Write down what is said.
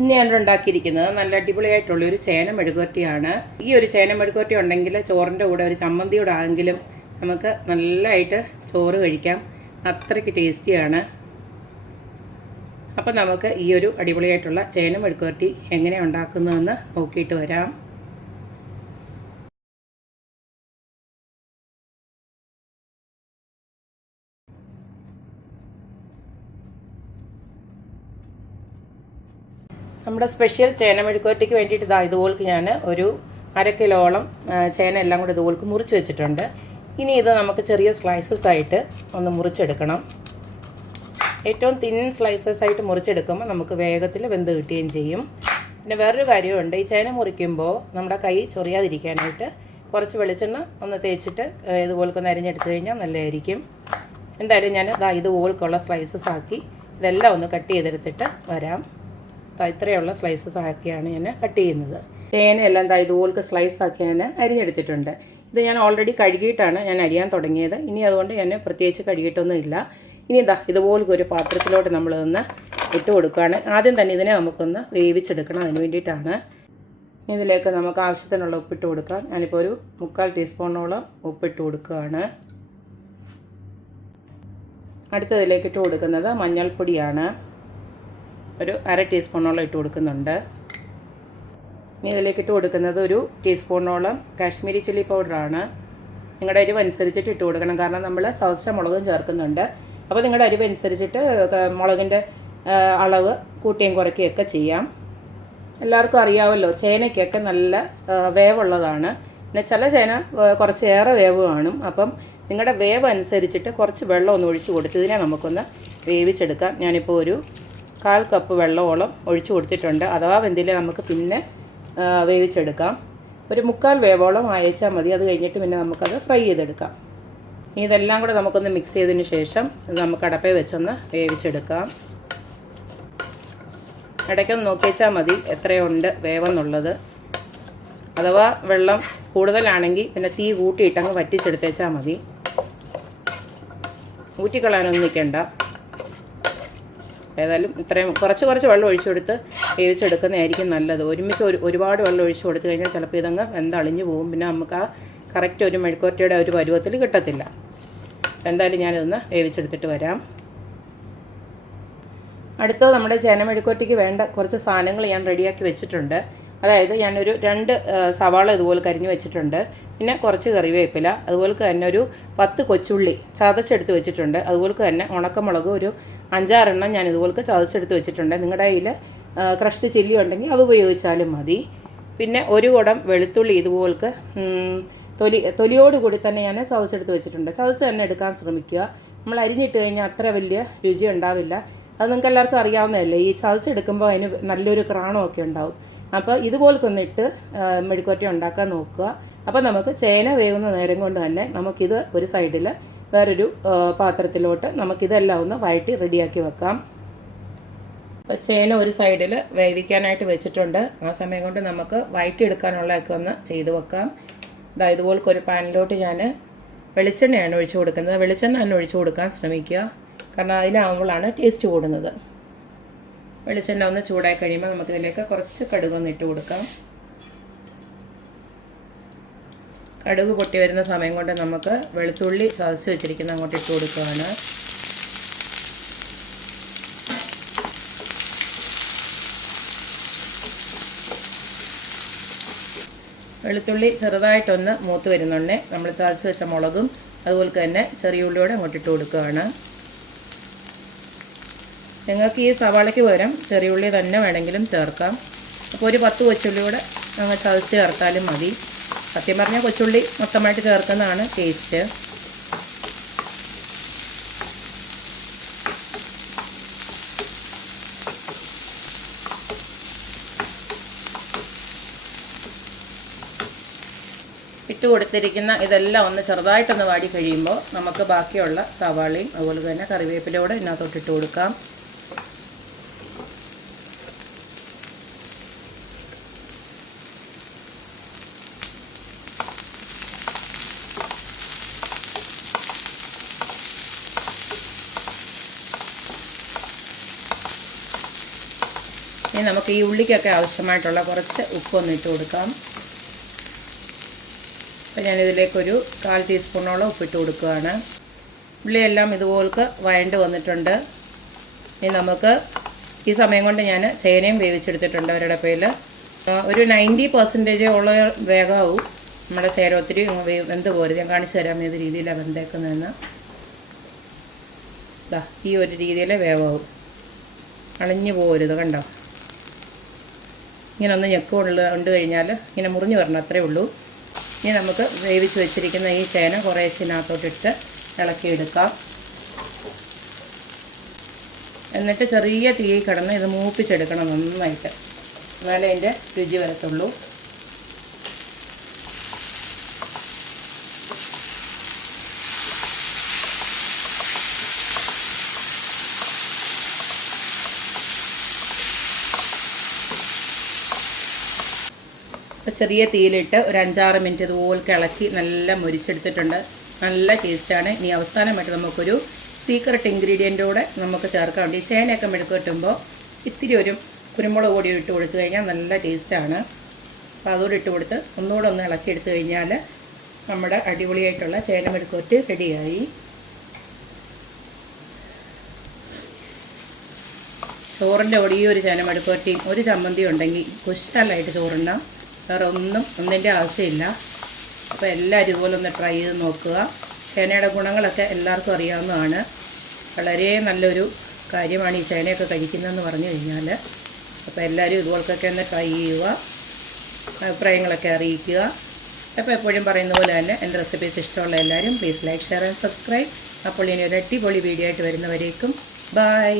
ഇന്ന് ഞാൻ ഉണ്ടാക്കിയിരിക്കുന്നത് നല്ല അടിപൊളിയായിട്ടുള്ളൊരു ചേന മെഴുകുവരട്ടിയാണ്. ഈ ഒരു ചേന മെഴുകുവരട്ടി ഉണ്ടെങ്കിൽ ചോറിൻ്റെ കൂടെ ഒരു ചമ്മന്തിയുടെ ആണെങ്കിലും നമുക്ക് നല്ലതായിട്ട് ചോറ് കഴിക്കാം. അത്രയ്ക്ക് ടേസ്റ്റിയാണ്. അപ്പം നമുക്ക് ഈ ഒരു അടിപൊളിയായിട്ടുള്ള ചേന മെഴുകുവരട്ടി എങ്ങനെയാണ് ഉണ്ടാക്കുന്നതെന്ന് നോക്കിയിട്ട് വരാം. നമ്മുടെ സ്പെഷ്യൽ ചേന മെഴുകുവരട്ടിക്ക് വേണ്ടിയിട്ട് ഇതുപോലേക്ക് ഞാൻ ഒരു 1/2 കിലോളം ചേന എല്ലാം കൂടി ഇതുപോലേക്ക് മുറിച്ച് വെച്ചിട്ടുണ്ട്. ഇനി ഇത് നമുക്ക് ചെറിയ സ്ലൈസസ് ആയിട്ട് ഒന്ന് മുറിച്ചെടുക്കണം. ഏറ്റവും തിൻ സ്ലൈസസ് ആയിട്ട് മുറിച്ചെടുക്കുമ്പോൾ നമുക്ക് വേഗത്തിൽ വെന്ത് കിട്ടുകയും ചെയ്യും. പിന്നെ വേറൊരു കാര്യമുണ്ട്, ഈ ചേന മുറിക്കുമ്പോൾ നമ്മുടെ കൈ ചൊറിയാതിരിക്കാനായിട്ട് കുറച്ച് വെളിച്ചെണ്ണ ഒന്ന് തേച്ചിട്ട് ഇതുപോലൊക്കെ അരിഞ്ഞെടുത്ത് കഴിഞ്ഞാൽ നല്ലതായിരിക്കും. എന്തായാലും ഞാൻ ഇതുപോലൊക്കെയുള്ള സ്ലൈസസ് ആക്കി ഇതെല്ലാം ഒന്ന് കട്ട് ചെയ്തെടുത്തിട്ട് വരാം. ഇത്രയുള്ള സ്ലൈസസ് ആക്കിയാണ് ഞാൻ കട്ട് ചെയ്യുന്നത്. ചേനയെല്ലാം ഇതുപോലൊക്കെ സ്ലൈസ് ആക്കി ഞാൻ അരിഞ്ഞെടുത്തിട്ടുണ്ട്. ഇത് ഞാൻ ഓൾറെഡി കഴുകിയിട്ടാണ് ഞാൻ അരിയാൻ തുടങ്ങിയത്. ഇനി അതുകൊണ്ട് ഞാൻ പ്രത്യേകിച്ച് കഴുകിയിട്ടൊന്നുമില്ല. ഇനി ഇതുപോലൊക്കെ ഒരു പാത്രത്തിലോട്ട് നമ്മളിതൊന്ന് ഇട്ട് കൊടുക്കുകയാണ്. ആദ്യം തന്നെ ഇതിനെ നമുക്കൊന്ന് വേവിച്ചെടുക്കണം. അതിന് വേണ്ടിയിട്ടാണ്. ഇതിലേക്ക് നമുക്ക് ആവശ്യത്തിനുള്ള ഉപ്പിട്ട് കൊടുക്കാം. ഞാനിപ്പോൾ ഒരു 3/4 ടീസ്പൂണോളം ഉപ്പിട്ട് കൊടുക്കുകയാണ്. അടുത്തതിലേക്ക് ഇട്ട് കൊടുക്കുന്നത് മഞ്ഞൾപ്പൊടിയാണ്. ഒരു 1/2 ടീസ്പൂണോളം ഇട്ട് കൊടുക്കുന്നുണ്ട്. ഇനി ഇതിലേക്ക് ഇട്ട് കൊടുക്കുന്നത് ഒരു ടീസ്പൂണോളം കാശ്മീരി ചില്ലി പൗഡറാണ്. നിങ്ങളുടെ എരിവ് അനുസരിച്ചിട്ട് ഇട്ട് കൊടുക്കണം. കാരണം നമ്മൾ ചതച്ച മുളകും ചേർക്കുന്നുണ്ട്. അപ്പോൾ നിങ്ങളുടെ എരിവ് അനുസരിച്ചിട്ട് മുളകിൻ്റെ അളവ് കൂട്ടിയും കുറയ്ക്കുകയൊക്കെ ചെയ്യാം. എല്ലാവർക്കും അറിയാമല്ലോ, ചേനയ്ക്കൊക്കെ നല്ല വേവുള്ളതാണ്. പിന്നെ ചില ചേന കുറച്ചേറെ വേവ് കാണും. അപ്പം നിങ്ങളുടെ വേവ് അനുസരിച്ചിട്ട് കുറച്ച് വെള്ളം ഒന്ന് ഒഴിച്ച് കൊടുത്ത് ഇതിനെ നമുക്കൊന്ന് വേവിച്ചെടുക്കാം. ഞാനിപ്പോൾ ഒരു 1/4 കപ്പ് വെള്ളമോളം ഒഴിച്ച് കൊടുത്തിട്ടുണ്ട്. അഥവാ വെന്തിലെ നമുക്ക് പിന്നെ വേവിച്ചെടുക്കാം. ഒരു 3/4 വേവോളം അയച്ചാൽ മതി. അത് കഴിഞ്ഞിട്ട് പിന്നെ നമുക്കത് ഫ്രൈ ചെയ്തെടുക്കാം. ഇതെല്ലാം കൂടെ നമുക്കൊന്ന് മിക്സ് ചെയ്തതിന് ശേഷം നമുക്ക് അടപ്പേ വെച്ചൊന്ന് വേവിച്ചെടുക്കാം. ഇടയ്ക്കൊന്ന് നോക്കി വെച്ചാൽ മതി എത്രയുണ്ട് വേവെന്നുള്ളത്. അഥവാ വെള്ളം കൂടുതലാണെങ്കിൽ പിന്നെ തീ കൂട്ടിയിട്ടങ്ങ് വറ്റിച്ചെടുത്തേച്ചാൽ മതി. ഊറ്റിക്കളയാനൊന്നും നിൽക്കണ്ട. ഏതായാലും ഇത്രയും കുറച്ച് വെള്ളം ഒഴിച്ചു കൊടുത്ത് വേവിച്ചെടുക്കുന്നതായിരിക്കും നല്ലത്. ഒരുമിച്ച് ഒരുപാട് വെള്ളം ഒഴിച്ചു കൊടുത്തു കഴിഞ്ഞാൽ ചിലപ്പോൾ ഇതങ്ങ് വെന്തളിഞ്ഞു പോകും. പിന്നെ നമുക്ക് ആ കറക്റ്റ് ഒരു മെഴുക്കുവരട്ടിയുടെ ഒരു പരുവത്തിൽ കിട്ടത്തില്ല. എന്തായാലും ഞാനിതൊന്ന് വേവിച്ചെടുത്തിട്ട് വരാം. അടുത്തത് നമ്മുടെ ചേന മെഴുക്കുവരട്ടിക്ക് വേണ്ട കുറച്ച് സാധനങ്ങൾ ഞാൻ റെഡിയാക്കി വെച്ചിട്ടുണ്ട്. അതായത് ഞാനൊരു 2 സവാള ഇതുപോലെ കരിഞ്ഞ് വെച്ചിട്ടുണ്ട്. പിന്നെ കുറച്ച് കറിവേപ്പില, അതുപോലെ തന്നെ ഒരു 10 കൊച്ചുള്ളി ചതച്ചെടുത്ത് വെച്ചിട്ടുണ്ട്. അതുപോലെ തന്നെ ഉണക്കമുളക് ഒരു 5-6 എണ്ണം ഞാൻ ഇതുപോലെ ചതച്ചെടുത്ത് വെച്ചിട്ടുണ്ട്. നിങ്ങളുടെ കയ്യിൽ ക്രഷ്ഡ് ചില്ലി ഉണ്ടെങ്കിൽ അത് ഉപയോഗിച്ചാലും മതി. പിന്നെ ഒരു കുടം വെളുത്തുള്ളി ഇതുപോലെ തൊലിയോടുകൂടി തന്നെ ഞാൻ ചതച്ചെടുത്ത് വെച്ചിട്ടുണ്ട്. ചതച്ച് തന്നെ എടുക്കാൻ ശ്രമിക്കുക. നമ്മൾ അരിഞ്ഞിട്ട് കഴിഞ്ഞാൽ അത്ര വലിയ രുചി ഉണ്ടാവില്ല. അത് നിങ്ങൾക്ക് എല്ലാവർക്കും അറിയാവുന്നതല്ലേ. ഈ ചതച്ചെടുക്കുമ്പോൾ അതിന് നല്ലൊരു ക്രാണമൊക്കെ ഉണ്ടാവും. അപ്പോൾ ഇതുപോലൊന്നിട്ട് മെഴുക്കുവരട്ടി ഉണ്ടാക്കാൻ നോക്കുക. അപ്പോൾ നമുക്ക് ചേന വേവുന്ന നേരം കൊണ്ട് തന്നെ നമുക്കിത് ഒരു സൈഡിൽ വേറൊരു പാത്രത്തിലോട്ട് നമുക്കിതെല്ലാം ഒന്ന് വഴറ്റി റെഡിയാക്കി വെക്കാം. അപ്പോൾ ചേന ഒരു സൈഡിൽ വേവിക്കാനായിട്ട് വെച്ചിട്ടുണ്ട്. ആ സമയം കൊണ്ട് നമുക്ക് വഴറ്റിയെടുക്കാനുള്ളതൊക്കെ ഒന്ന് ചെയ്ത് വെക്കാം. ഇതുപോലൊക്കെ ഒരു പാനിലോട്ട് ഞാൻ വെളിച്ചെണ്ണയാണ് ഒഴിച്ചു കൊടുക്കുന്നത്. വെളിച്ചെണ്ണ തന്നെ ഒഴിച്ചു കൊടുക്കാൻ ശ്രമിക്കുക. കാരണം അതിനാകുമ്പോഴാണ് ടേസ്റ്റ് കൂടുന്നത്. വെളിച്ചെണ്ണ ഒന്ന് ചൂടായി കഴിയുമ്പോൾ നമുക്കിതിലേക്ക് കുറച്ച് കടുകൊന്ന് ഇട്ട് കൊടുക്കാം. കടുക് പൊട്ടി വരുന്ന സമയം കൊണ്ട് നമുക്ക് വെളുത്തുള്ളി ചതച്ച് വെച്ചിരിക്കുന്ന അങ്ങോട്ട് ഇട്ട് കൊടുക്കുകയാണ്. വെളുത്തുള്ളി ചെറുതായിട്ടൊന്ന് മൂത്ത് വരുന്നുണ്ടേ നമ്മൾ ചതച്ച് വെച്ച മുളകും അതുപോലെ തന്നെ ചെറിയ ഉള്ളിയോടെ അങ്ങോട്ട് ഇട്ട് കൊടുക്കുകയാണ്. നിങ്ങൾക്ക് ഈ സവാളയ്ക്ക് പകരം ചെറിയ ഉള്ളി തന്നെ വേണമെങ്കിലും ചേർക്കാം. അപ്പോൾ ഒരു 10 കൊച്ചുള്ളി കൂടെ അങ്ങ് ചതച്ച് ചേർത്താലും മതി. സത്യം പറഞ്ഞാൽ കൊച്ചുള്ളി മൊത്തമായിട്ട് ചേർക്കുന്നതാണ് ടേസ്റ്റ്. ഇട്ട് കൊടുത്തിരിക്കുന്ന ഇതെല്ലാം ഒന്ന് ചെറുതായിട്ടൊന്ന് വാടി കഴിയുമ്പോൾ നമുക്ക് ബാക്കിയുള്ള സവാളയും അതുപോലെ തന്നെ കറിവേപ്പിലയോടെ ഇതിനകത്തോട്ട് ഇട്ട് കൊടുക്കാം. ഇനി നമുക്ക് ഈ ഉള്ളിക്കൊക്കെ ആവശ്യമായിട്ടുള്ള കുറച്ച് ഉപ്പൊന്ന് ഇട്ട് കൊടുക്കാം. അപ്പോൾ ഞാനിതിലേക്കൊരു 1/4 ടീസ്പൂണോളം ഉപ്പിട്ട് കൊടുക്കുകയാണ്. ഉള്ളിയെല്ലാം ഇതുപോലൊക്കെ വഴണ്ട് വന്നിട്ടുണ്ട്. ഇനി നമുക്ക് ഈ സമയം കൊണ്ട് ഞാൻ ചേനയും വേവിച്ചെടുത്തിട്ടുണ്ട് ഒരടപ്പയിൽ. ഒരു 90% വേഗമാവും നമ്മുടെ ചേന. ഒത്തിരി വെന്ത് പോരുത്. ഞാൻ കാണിച്ചു തരാം ഏത് രീതിയിലാണ് വെന്തേക്കുന്നതെന്ന്. ഈ ഒരു രീതിയിൽ വേവാവും, അണിഞ്ഞു പോകരുത്. കണ്ടോ, ഇങ്ങനെ ഒന്ന് ഞെക്കുകൊണ്ട് കഴിഞ്ഞാൽ ഇങ്ങനെ മുറിഞ്ഞ് വരണം, അത്രയേ ഉള്ളൂ. ഇനി നമുക്ക് വേവിച്ച് വെച്ചിരിക്കുന്ന ഈ ചേന കുറേശ്ശിനകത്തോട്ടിട്ട് ഇളക്കിയെടുക്കാം. എന്നിട്ട് ചെറിയ തീയിൽ കിടന്ന് ഇത് മൂപ്പിച്ചെടുക്കണം നന്നായിട്ട്, എന്നാലേ അതിൻ്റെ രുചി വരത്തുള്ളൂ. ചെറിയ തീയിലിട്ട് ഒരു 5-6 മിനിറ്റ് ഇതുപോലെ ഇളക്കി നല്ല മുരിച്ചെടുത്തിട്ടുണ്ട്. നല്ല ടേസ്റ്റാണ്. ഇനി അവസാനമായിട്ട് നമുക്കൊരു സീക്രട്ട് ഇൻഗ്രീഡിയൻ്റ് കൂടെ നമുക്ക് ചേർക്കാൻ വേണ്ടി ചേനയൊക്കെ മെഴുക്ക് കിട്ടുമ്പോൾ ഇത്തിരി ഒരു കുരുമുളക് പൊടി ഇട്ട് കൊടുത്തു കഴിഞ്ഞാൽ നല്ല ടേസ്റ്റാണ്. അപ്പോൾ അതുകൂടെ ഇട്ട് കൊടുത്ത് ഒന്നുകൂടെ ഒന്ന് ഇളക്കിയെടുത്ത് കഴിഞ്ഞാൽ നമ്മുടെ അടിപൊളിയായിട്ടുള്ള ചേന മെഴുക്കുവരട്ടി റെഡിയായി. ചോറിൻ്റെ കൂടെ ഈ ഒരു ചേന മെഴുക്കുവരട്ടിയും ഒരു ചമ്മന്തിയും ഉണ്ടെങ്കിൽ കുശാലായിട്ട് ചോറുണ്ണാം. വേറെ ഒന്നിൻ്റെ ആവശ്യമില്ല. അപ്പോൾ എല്ലാവരും ഇതുപോലെ ഒന്ന് ട്രൈ ചെയ്ത് നോക്കുക. ചേനയുടെ ഗുണങ്ങളൊക്കെ എല്ലാവർക്കും അറിയാവുന്നതാണ്. വളരെ നല്ലൊരു കാര്യമാണ് ഈ ചേനയൊക്കെ കഴിക്കുന്നതെന്ന് പറഞ്ഞു കഴിഞ്ഞാൽ. അപ്പോൾ എല്ലാവരും ഇതുപോലൊക്കെ ഒന്ന് ട്രൈ ചെയ്യുക, അഭിപ്രായങ്ങളൊക്കെ അറിയിക്കുക. അപ്പോൾ എപ്പോഴും പറയുന്ന പോലെ തന്നെ എൻ്റെ റെസിപ്പീസ് ഇഷ്ടമുള്ള എല്ലാവരും please like, share and subscribe. അപ്പോൾ ഇനി ഒരു അടിപൊളി വീഡിയോ ആയിട്ട് വരുന്നവരേക്കും ബൈ.